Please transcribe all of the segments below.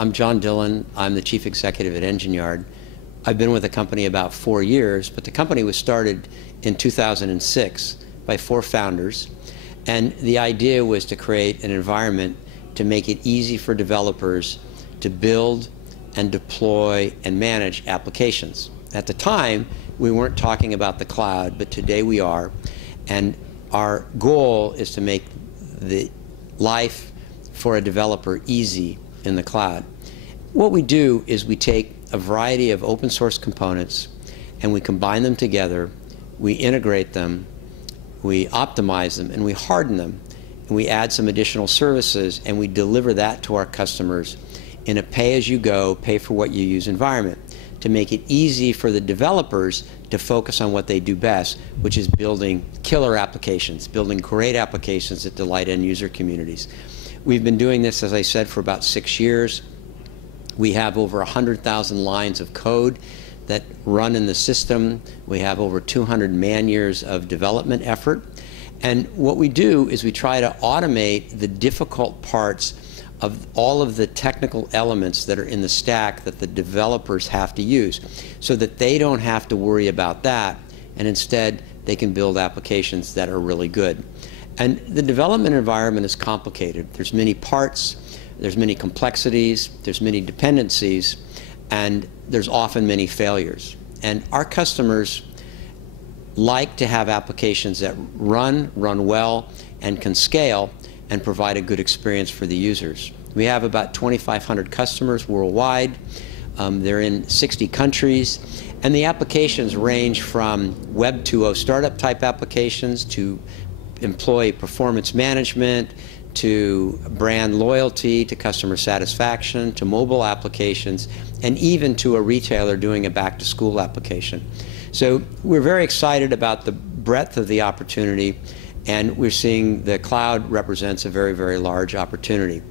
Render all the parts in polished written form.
I'm John Dillon. I'm the Chief Executive at Engine Yard. I've been with the company about 4 years, but the company was started in 2006 by 4 founders, and the idea was to create an environment to make it easy for developers to build and deploy and manage applications. At the time, we weren't talking about the cloud, but today we are, and our goal is to make the life for a developer easy in the cloud. What we do is we take a variety of open source components and we combine them together, we integrate them, we optimize them, and we harden them, and we add some additional services, and we deliver that to our customers in a pay-as-you-go, pay-for-what-you-use environment to make it easy for the developers to focus on what they do best, which is building killer applications, building great applications that delight end user communities. We've been doing this, as I said, for about 6 years. We have over 100,000 lines of code that run in the system. We have over 200 man-years of development effort. And what we do is we try to automate the difficult parts of all of the technical elements that are in the stack that the developers have to use, so that they don't have to worry about that, and instead they can build applications that are really good. And the development environment is complicated. There's many parts, there's many complexities, there's many dependencies, and there's often many failures. And our customers like to have applications that run well, and can scale, and provide a good experience for the users. We have about 2,500 customers worldwide. They're in 60 countries, and the applications range from Web 2.0 startup type applications to employee performance management, to brand loyalty, to customer satisfaction, to mobile applications, and even to a retailer doing a back-to-school application. So we're very excited about the breadth of the opportunity, and we're seeing the cloud represents a very, very large opportunity.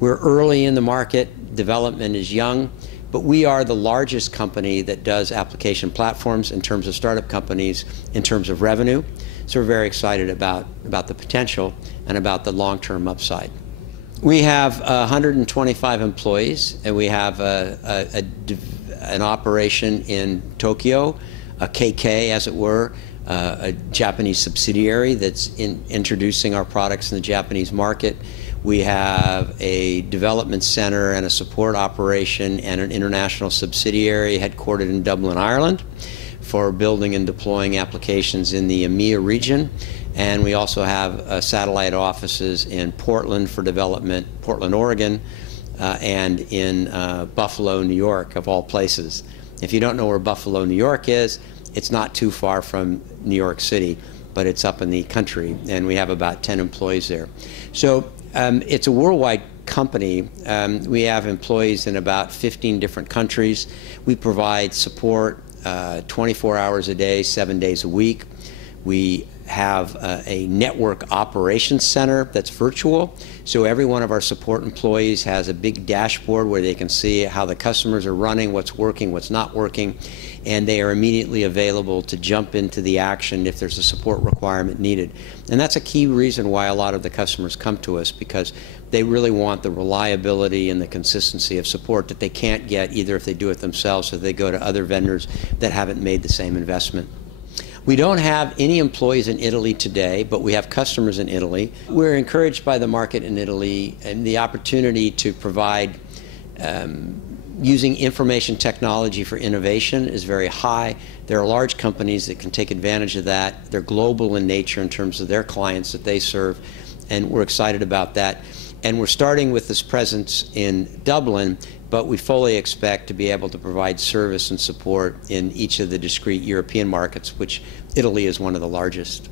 We're early in the market, development is young, but we are the largest company that does application platforms in terms of startup companies, in terms of revenue. So we're very excited about the potential and about the long-term upside. We have 125 employees, and we have an operation in Tokyo, a KK as it were, a Japanese subsidiary that's introducing our products in the Japanese market. We have a development center and a support operation and an international subsidiary headquartered in Dublin, Ireland, for building and deploying applications in the EMEA region. And we also have satellite offices in Portland for development, Portland, Oregon, and in Buffalo, New York, of all places. If you don't know where Buffalo, New York is, it's not too far from New York City, but it's up in the country, and we have about 10 employees there. So it's a worldwide company. We have employees in about 15 different countries. We provide support 24 hours a day, 7 days a week. We have a network operations center that's virtual, so every one of our support employees has a big dashboard where they can see how the customers are running, what's working, what's not working, and they are immediately available to jump into the action if there's a support requirement needed. And that's a key reason why a lot of the customers come to us, because they really want the reliability and the consistency of support that they can't get either if they do it themselves or they go to other vendors that haven't made the same investment. We don't have any employees in Italy today, but we have customers in Italy. We're encouraged by the market in Italy, and the opportunity to provide using information technology for innovation is very high. There are large companies that can take advantage of that. They're global in nature in terms of their clients that they serve, and we're excited about that. And we're starting with this presence in Dublin, but we fully expect to be able to provide service and support in each of the discrete European markets, which Italy is one of the largest.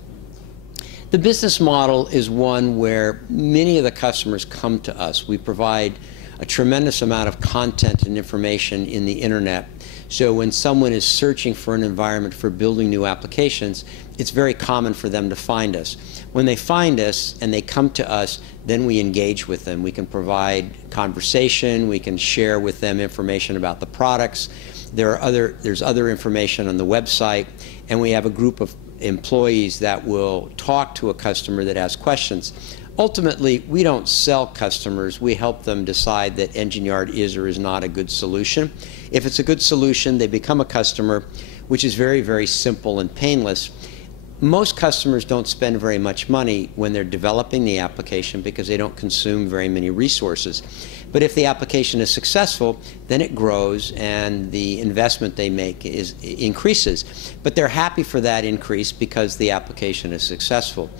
The business model is one where many of the customers come to us. We provide a tremendous amount of content and information in the internet. So when someone is searching for an environment for building new applications, it's very common for them to find us. When they find us and they come to us, then we engage with them. We can provide conversation, we can share with them information about the products. There's other information on the website, and we have a group of employees that will talk to a customer that has questions. Ultimately, we don't sell customers. We help them decide that EngineYard is or is not a good solution. If it's a good solution, they become a customer, which is very, very simple and painless. Most customers don't spend very much money when they're developing the application because they don't consume very many resources. But if the application is successful, then it grows and the investment they make increases. But they're happy for that increase because the application is successful.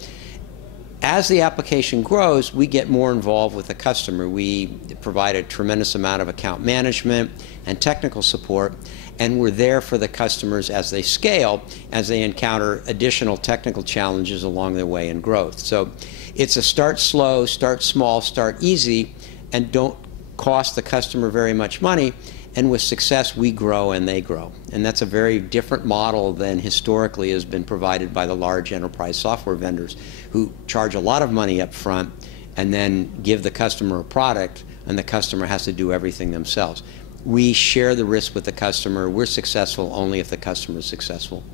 As the application grows, we get more involved with the customer. We provide a tremendous amount of account management and technical support, and we're there for the customers as they scale, as they encounter additional technical challenges along their way in growth. So it's a start slow, start small, start easy, and don't cost the customer very much money. And with success, we grow and they grow. And that's a very different model than historically has been provided by the large enterprise software vendors who charge a lot of money up front and then give the customer a product, and the customer has to do everything themselves. We share the risk with the customer. We're successful only if the customer is successful.